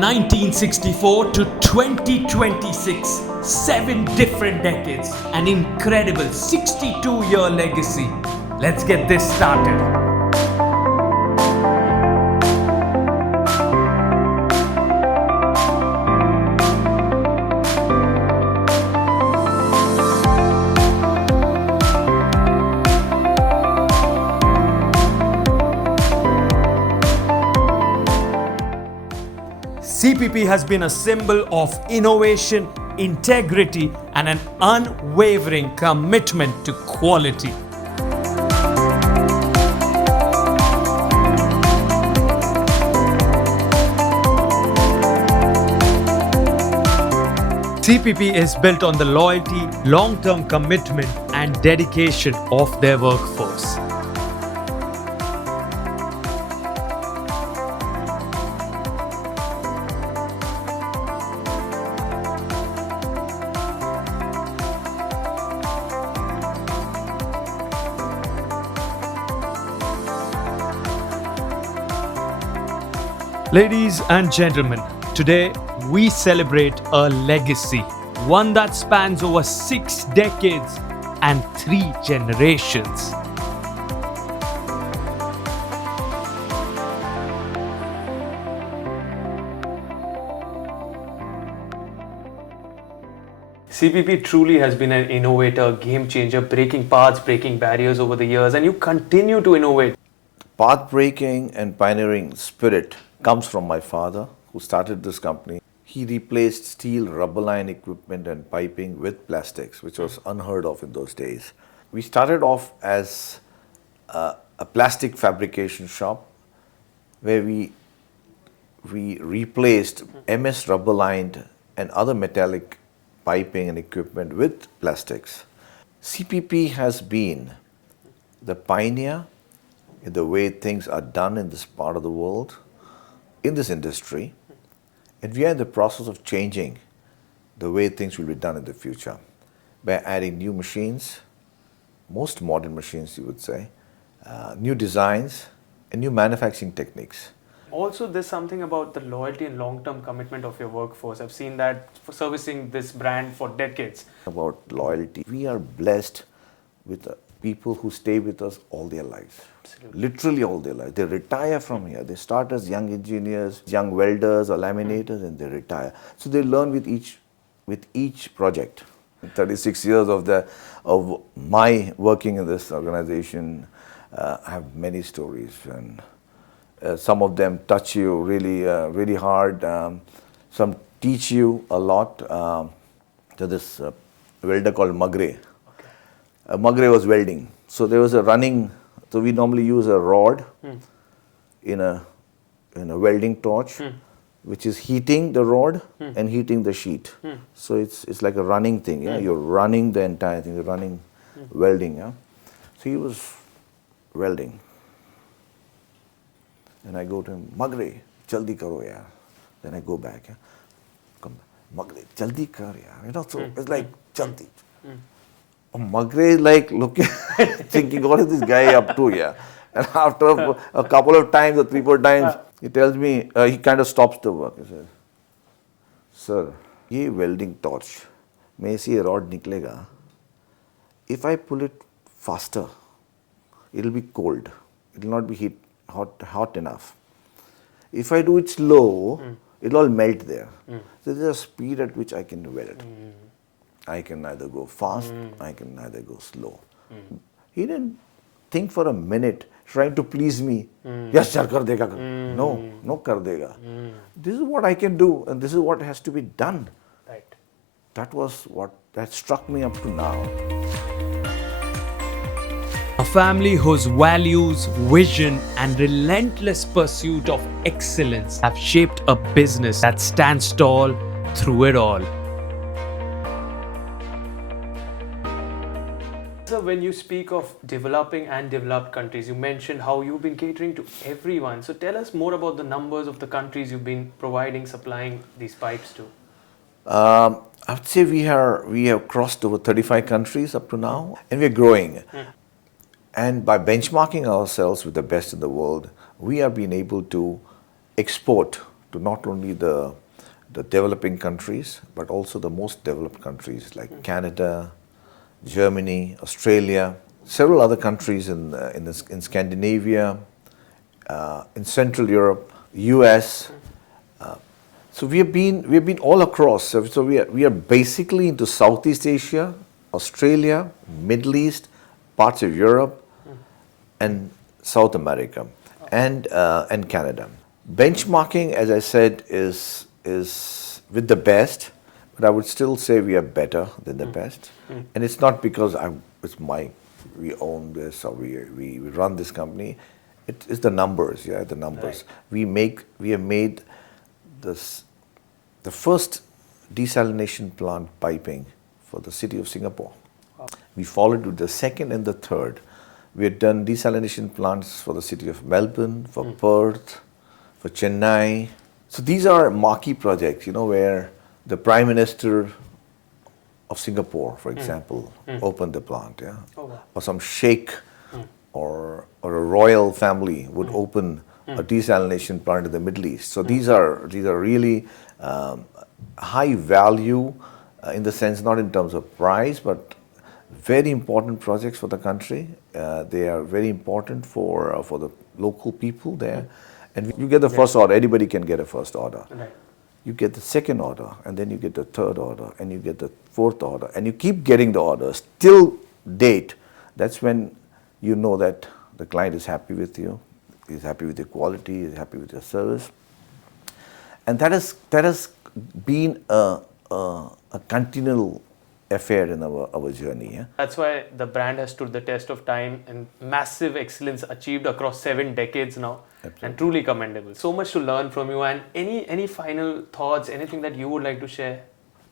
From 1964 to 2026, 7 different decades, an incredible 62-year legacy. Let's get this started. CPP has been a symbol of innovation, integrity, and an unwavering commitment to quality. CPP is built on the loyalty, long-term commitment, and dedication of their workforce. Ladies and gentlemen, today we celebrate a legacy, one that spans over 6 decades and 3 generations. CPP truly has been an innovator, game changer, breaking paths, breaking barriers over the years, and you continue to innovate. Path-breaking and pioneering spirit comes from my father, who started this company. He replaced steel, rubber line equipment and piping with plastics, which was unheard of in those days. We started off as a plastic fabrication shop where we replaced MS rubber lined and other metallic piping and equipment with plastics. CPP has been the pioneer in the way things are done in this part of the world, in this industry, and we are in the process of changing the way things will be done in the future by adding new machines, most modern machines you would say, new designs and new manufacturing techniques. Also, there's something about the loyalty and long-term commitment of your workforce. I've seen that for servicing this brand for decades. About loyalty, we are blessed with people who stay with us all their lives. Absolutely. Literally all their lives. They retire from here. They start as young engineers, young welders or laminators, and they retire. So they learn with each project. 36 years of my working in this organization, I have many stories, and some of them touch you really hard. Some teach you a lot. To this welder called Magre. Magre was welding. So there was a running, so we normally use a rod in a welding torch, which is heating the rod and heating the sheet. So it's like a running thing, yeah? You're running the entire thing, you're running welding, yeah? So he was welding. And I go to him, Magre, jaldi karo yaar. Then I go back, yeah? Come back, Magre, jaldi kar yaar. You know, so it's like, jaldi. Magre is like looking, thinking, what is this guy up to here? And after a couple of times or 3-4 times, he tells me, he kind of stops the work. He says, sir, ye welding torch, mein se rod niklega. If I pull it faster, it will be cold. It will not be hot enough. If I do it slow, it will all melt there. So there's a speed at which I can weld. I can neither go fast, I can neither go slow. He didn't think for a minute, trying to please me. Yes, sir, kar dega. No, kar dega. This is what I can do, and this is what has to be done. Right. That was what that struck me up to now. A family whose values, vision, and relentless pursuit of excellence have shaped a business that stands tall through it all. So when you speak of developing and developed countries, you mentioned how you've been catering to everyone. So tell us more about the numbers of the countries you've been supplying these pipes to. I would say we have crossed over 35 countries up to now, and we're growing. And by benchmarking ourselves with the best in the world, we have been able to export to not only the developing countries, but also the most developed countries like Canada, Germany, Australia, several other countries in Scandinavia, in Central Europe, US. So we have been all across. So we are basically into Southeast Asia, Australia, Middle East, parts of Europe, and South America, and Canada. Benchmarking, as I said, is with the best, but I would still say we are better than the best. And it's not because we own this or we run this company. It's the numbers, the numbers. Right. We have made the first desalination plant piping for the city of Singapore. Wow. We followed with the second and the third. We had done desalination plants for the city of Melbourne, for Perth, for Chennai. So these are marquee projects, where the Prime Minister of Singapore, for example, opened the plant, Oh, wow. Or some sheikh or a royal family would open a desalination plant in the Middle East. So these are really high value in the sense, not in terms of price, but very important projects for the country. They are very important for the local people there. And you get the first order. Anybody can get a first order. Right. You get the second order, and then you get the third order, and you get the fourth order, and you keep getting the orders till date. That's when you know that the client is happy with you, is happy with your quality, is happy with your service. And that has been a continual affair in our journey. Yeah? That's why the brand has stood the test of time and massive excellence achieved across 7 decades now. Absolutely. And truly commendable. So much to learn from you. And any final thoughts, anything that you would like to share?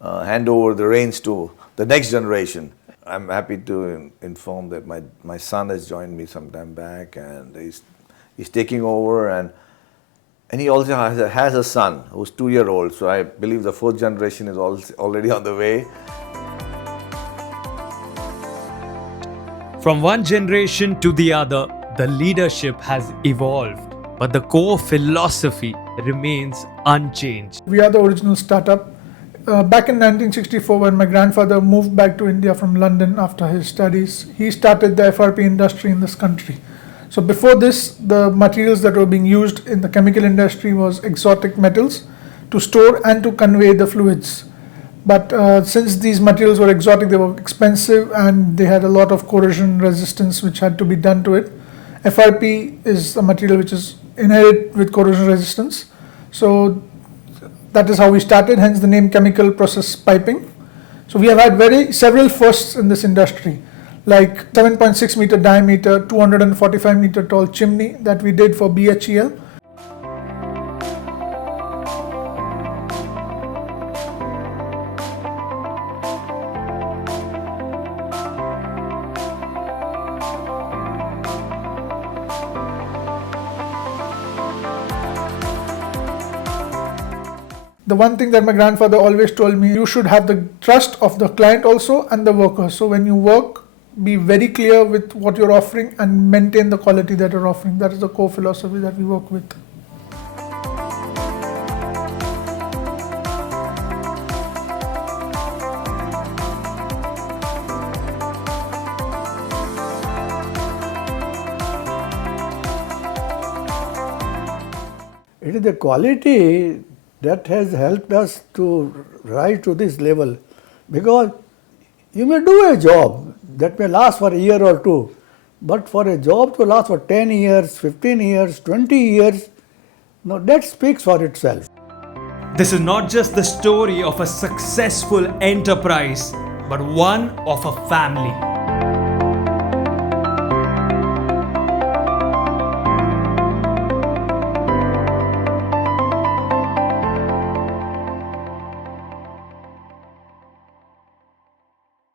Hand over the reins to the next generation. I'm happy to inform that my son has joined me some time back, and he's taking over, and he also has a son who's 2-year-old. So I believe the 4th generation is already on the way. From one generation to the other, the leadership has evolved, but the core philosophy remains unchanged. We are the original startup. Back in 1964, when my grandfather moved back to India from London after his studies, he started the FRP industry in this country. So before this, the materials that were being used in the chemical industry was exotic metals to store and to convey the fluids. But since these materials were exotic, they were expensive, and they had a lot of corrosion resistance which had to be done to it. FRP is a material which is inherent with corrosion resistance. So that is how we started, hence the name chemical process piping. So we have had several firsts in this industry, like 7.6 meter diameter, 245 meter tall chimney that we did for BHEL. The one thing that my grandfather always told me, you should have the trust of the client also and the worker. So when you work, be very clear with what you're offering and maintain the quality that you're offering. That is the core philosophy that we work with. It is the quality that has helped us to rise to this level, because you may do a job that may last for a year or two, but for a job to last for 10 years, 15 years, 20 years, no, that speaks for itself. This is not just the story of a successful enterprise, but one of a family.